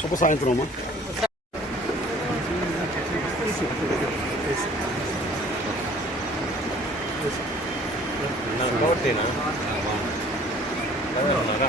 శుభ సాయంత్రం అమ్మా. ఉన్నారా?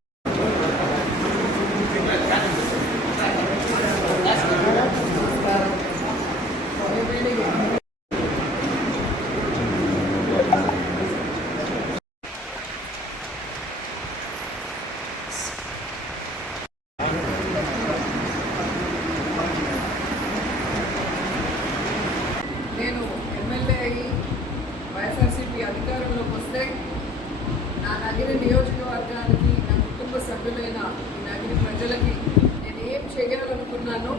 నేను ఎమ్మెల్యే అయ్యి వైఎస్ఆర్సీపీ అధికారంలోకి వస్తే నా నగిరి నియోజకవర్గానికి నా కుటుంబ సభ్యులైన ఈ నగిరి ప్రజలకి నేను ఏం చేయాలనుకున్నానో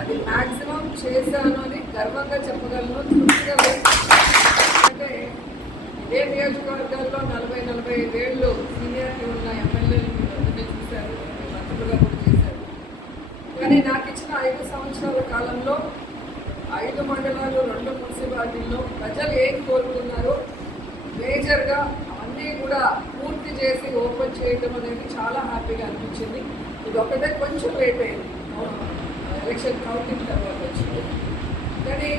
అది మ్యాక్సిమం చేశాను అని గర్వంగా చెప్పగలను తృప్తిగా అంటే ఇదే నియోజకవర్గాల్లో నలభై నలభై ఐదేళ్ళు సీనియారిటీ ఉన్న ఎమ్మెల్యేలు మీరు అందరినీ చూశారు మంత్రులుగా కూడా చేశారు. కానీ నాకు ఇచ్చిన ఐదు సంవత్సరాల కాలంలో ఐదు మండలాలు రెండు మున్సిపాలిటీల్లో ప్రజలు ఏం కోరుకున్నారో మేజర్గా అన్నీ కూడా చేసి ఓపెన్ చేయడం అనేది చాలా హ్యాపీగా అనిపించింది. ఇది ఒకటే కొంచెం లేట్ అయింది. ఎలక్షన్ కౌంటింగ్ తర్వాత వచ్చింది. కానీ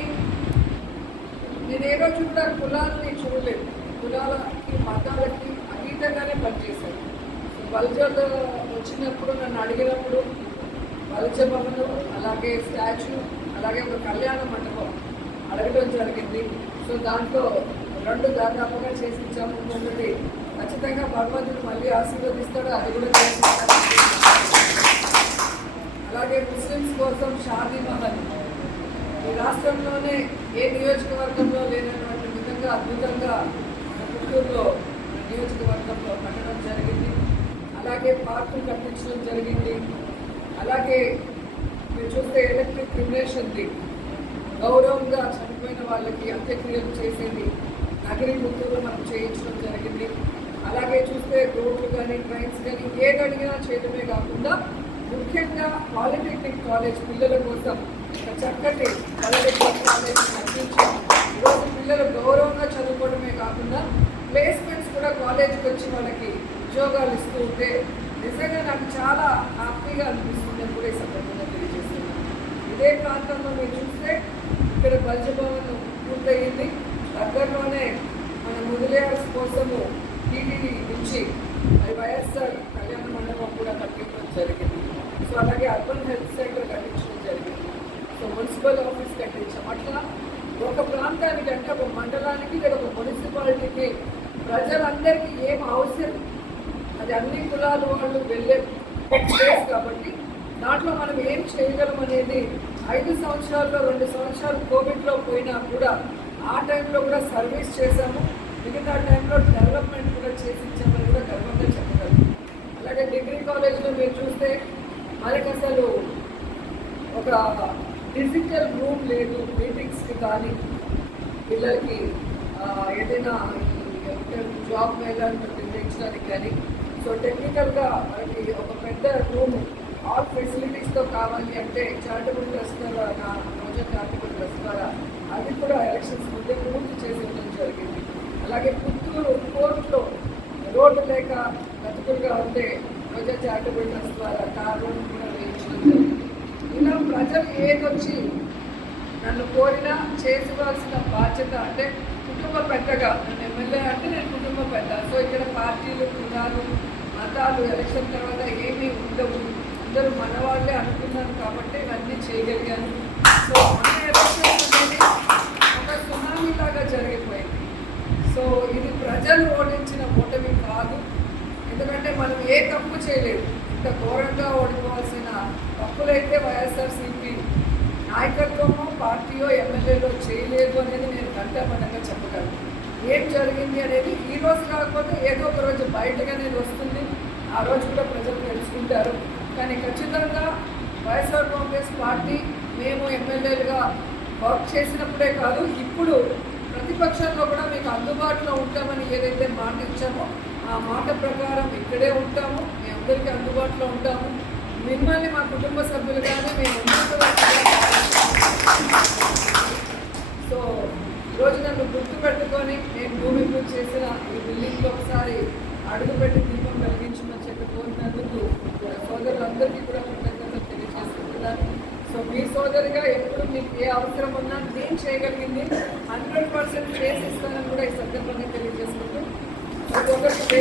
నేను ఏ రోజు కూడా కులాలని చూడలేదు. కులాలకి మతాలకి అతీతంగానే పనిచేశాను. బల్జర్ వచ్చినప్పుడు నన్ను అడిగినప్పుడు వలస భవనం అలాగే స్టాచ్యూ అలాగే ఒక కళ్యాణ మండపం అడగడం జరిగింది. సో దాంట్లో రెండు దాదాపుగా చేసి ఇచ్చాము. ఖచ్చితంగా భగవంతుడు మళ్ళీ ఆశీర్వదిస్తాడు అది కూడా అలాగే ముస్లిమ్స్ కోసం షాదీ మహల్. ఈ రాష్ట్రంలోనే ఏ నియోజకవర్గంలో లేనటువంటి విధంగా అద్భుతంగా గుంటూరులో పుత్తూరులో నియోజకవర్గంలో కట్టడం జరిగింది. అలాగే పార్కులు కట్టించడం జరిగింది. అలాగే మీరు చూస్తే ఎలక్ట్రిక్ క్రిమినేషన్ది గౌరవంగా చనిపోయిన వాళ్ళకి అంత్యక్రియలు చేసేది. నగరి పుత్తూరులో మనం చేయించడం జరిగింది. అలాగే చూస్తే రోడ్లు కానీ ట్రైన్స్ కానీ ఏది అడిగినా చేయడమే కాకుండా ముఖ్యంగా పాలిటెక్నిక్ కాలేజ్ పిల్లల కోసం చక్కటి పాలిటెక్నిక్ కాలేజ్ కట్టించి ఈరోజు పిల్లలు గౌరవంగా చదువుకోవడమే కాకుండా ప్లేస్మెంట్స్ కూడా కాలేజ్కి వచ్చి వాళ్ళకి ఉద్యోగాలు ఇస్తూ ఉంటే నిజంగా నాకు చాలా హ్యాపీగా అనిపిస్తుంది అని కూడా ఈ సందర్భంగా తెలియజేస్తున్నాను. ఇదే ప్రాంతంలో మీరు చూస్తే ఇక్కడ బల్జభవన్ పూర్తయింది. దగ్గరలోనే మన ముదిలేయర్స్ కోసము టీటీడీ నుంచి వైఎస్ఆర్ కళ్యాణ మండపం కూడా కట్టించడం జరిగింది. సో అలాగే అర్బన్ హెల్త్ సెంటర్ కట్టించడం జరిగింది. సో మున్సిపల్ ఆఫీస్ కట్టించాం. అట్లా ఒక ప్రాంతానికి అంటే ఒక మండలానికి లేదా ఒక మున్సిపాలిటీకి ప్రజలందరికీ ఏం అవసరం? అది అన్ని కులాల వాళ్ళు వెళ్ళే ప్లేస్ కాబట్టి దాంట్లో మనం ఏం చేయగలం అనేది ఐదు సంవత్సరాల్లో రెండు సంవత్సరాలు కోవిడ్లో పోయినా కూడా ఆ టైంలో కూడా సర్వీస్ చేశాము. మిగతా టైంలో డెవలప్మెంట్ కూడా చేసి ఇచ్చామని కూడా గర్వంగా చెప్పగలం అలాగే డిగ్రీ కాలేజ్లో మీరు చూస్తే మనకి అసలు ఒక డిజిటల్ రూమ్ లేదు మీటింగ్స్కి కానీ పిల్లలకి ఏదైనా జాబ్ మేళాలను నిర్ణయించడానికి కానీ సో టెక్నికల్గా మనకి ఒక పెద్ద రూమ్ ఆల్ ఫెసిలిటీస్తో కావాలి అంటే చారిటబుల్ ట్రస్ట్ ద్వారా నా రోజా చారిటబుల్ ట్రస్ట్ ద్వారా అది కూడా ఎలక్షన్స్ ముందే పూర్తి చేసి జరిగింది. అలాగే పుత్తూరు కోర్టులో రోడ్డు లేక బతుకులుగా ఉంటే ప్రజా చారిటబుల్ ట్రస్ట్ ద్వారా కార్ రోడ్డు కూడా వేయించడం ఇలా ప్రజలు ఏదొచ్చి నన్ను కోరినా చేసుకోవాల్సిన బాధ్యత అంటే కుటుంబ పెద్దగా నన్ను ఎమ్మెల్యే అంటే నేను కుటుంబ పెద్ద. సో ఇక్కడ పార్టీలు కులాలు మతాలు ఎలక్షన్ తర్వాత ఏమీ ఉండవు. అందరూ మనవాళ్ళే అనుకున్నాను కాబట్టి ఇవన్నీ చేయగలిగాను. సో మన ఎలక్షన్ అనేది ఒక సునామీ లాగా జరిగిపోయింది సో ఇది ప్రజలు ఓడించిన ఓటమి కాదు. ఎందుకంటే మనం ఏ తప్పు చేయలేదు. ఇంత ఘోరంగా ఓడిపోవాల్సిన తప్పులైతే వైఎస్ఆర్సీపీ నాయకత్వమో పార్టీయో ఎమ్మెల్యేలో చేయలేదు అనేది నేను కంటపడంగా చెప్పగలను. ఏం జరిగింది అనేది ఈ రోజు కాకపోతే ఏదో ఒక రోజు బయటగా నేను వస్తుంది. ఆ రోజు కూడా ప్రజలు తెలుసుకుంటారు. కానీ ఖచ్చితంగా వైఎస్ఆర్ కాంగ్రెస్ పార్టీ మేము ఎమ్మెల్యేలుగా వర్క్ చేసినప్పుడే కాదు ఇప్పుడు ప్రతిపక్షంలో కూడా మీకు అందుబాటులో ఉంటామని ఏదైతే మాట ఇచ్చామో ఆ మాట ప్రకారం ఇక్కడే ఉంటాము మీ అందరికీ అందుబాటులో ఉంటాము. మిమ్మల్ని మా కుటుంబ సభ్యులుగానే మేము సో ఈరోజు నన్ను గుర్తుపెట్టుకొని నేను భూమి పూజ చేసిన ఈ బిల్డింగ్లో ఒకసారి అడుగుపెట్టి దీపం వెలిగించమని చెప్పి కోరినందుకు సోదరులందరికీ కూడా సో మీ సోదరిగా ఎప్పుడు మీకు ఏ అవసరం ఉన్నా నేను చేయగలిగింది హండ్రెడ్ పర్సెంట్ చేసి ఇస్తానని కూడా ఈ సందర్భంగా తెలియజేసుకుంటూ ప్రతి ఒక్కరికి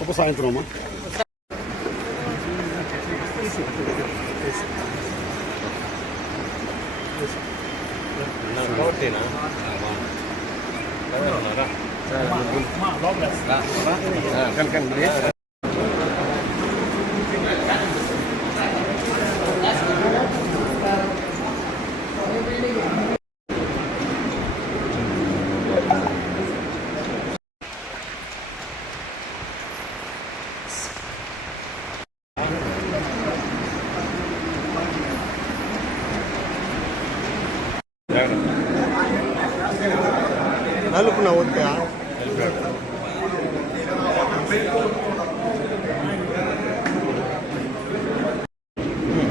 శుభ సాయంత్రం అమ్మా నలుపు నవ్వుతా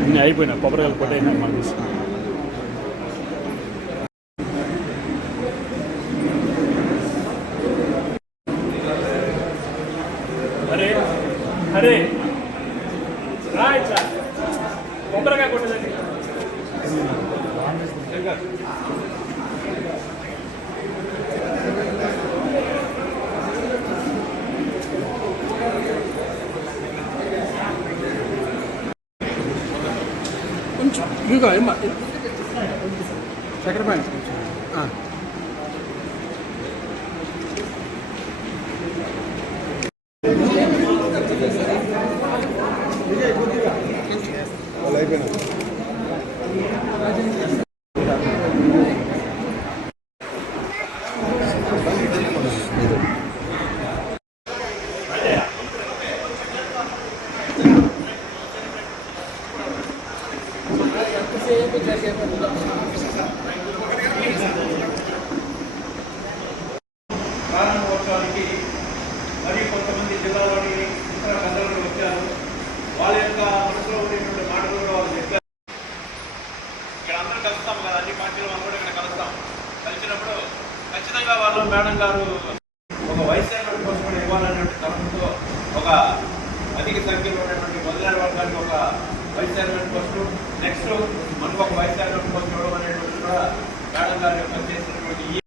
అన్నీ అయిపోయినా కొబ్బరికాయలు కొట్టయినా మనం అరే అరే. రా ఇట్లా కొబ్బరికాయ కొట్టదండి. కొంచెం ఇదిగో చక్కెర పాయింట్ ప్రారంభోత్సవానికి మరి కొంతమంది జిల్లాలోని ఇతర పెద్దలు వచ్చారు వాళ్ళ యొక్క మనసులో ఉండేటువంటి మాటలు కూడా వాళ్ళు చెప్పారు ఇక్కడ అందరూ కలుస్తాం కదా అన్ని పార్టీలు మనం కూడా ఇక్కడ కలుస్తాం కలిసినప్పుడు ఖచ్చితంగా వాళ్ళు మేడం గారు ఒక వైస్ కోసం ఇవ్వాలన్నటువంటి ఇవ్వాలనేటువంటి తలంపుతో ఒక అధిక సంఖ్యలో ఉన్నటువంటి మొదలైన వర్గానికి ఒక వైస్ చైర్మన్ పోస్టు నెక్స్ట్ మనకు ఒక వైస్ చైర్మన్ పోస్ట్ ఇవ్వడం అనేటువంటి కూడా మేడం గారు యొక్క చేసినటువంటి ఈ